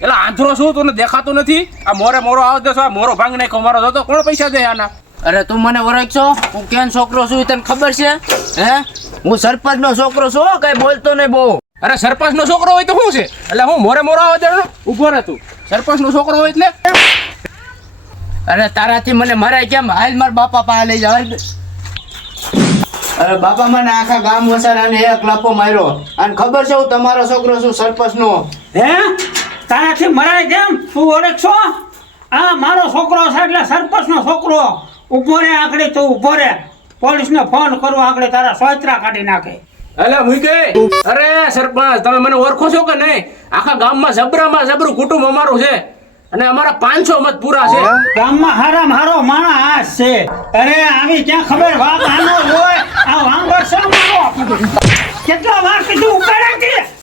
એટલે આંધળો શું તને દેખાતું નથી? આ મોરે મોરો આવ દેશો, આ મોરો ભાંગ નાખ્યો મારો તો કોણ પૈસા દે આના? અરે તું મને ઓળખ છો? હું કેન છોકરો છું તને ખબર છે? હે, હું સરપંચ નો છોકરો છું, કઈ બોલતો નહીં બહુ. અરે સરપંચ નો છોકરો હોય તો શું છે? એટલે હું મોરે મોરો આવ દે ઉભો રહે તું. સરપંચ નો છોકરો હોય એટલે અરે તારાથી મને મરાય કેમ? હાલ માર બાપા પાસે લઈ જાવ. અરે બાપા મને આખા ગામ વસાડાને એક લાફો માર્યો અને ખબર છે હું તમારો છોકરો છું સરપંચ નો. હે, તારાથી મરાય કેમ? તું ઓળખ છો? આ મારો છોકરો છે એટલે સરપંચ નો છોકરો. ઉભો રે આકડી, તું ઉભો રે. પોલીસ ને ફોન કરું, આકડી તારા સોયત્રા કાઢી નાખે. એટલે મુકે. અરે સરપંચ, તમે મને ઓળખો છો કે નહીં? આખા ગામમાં જબરામાં જબરું કુટુંબ અમારું છે અને અમારા 500 મત પૂરા છે. ગામમાં હારામ હારો માણસ છે. અરે આવી ક્યાં ખબર? વાપ આનો હોય આ વાંગર છે મારો. કેટલા વાર કીધું ઉપાડે કે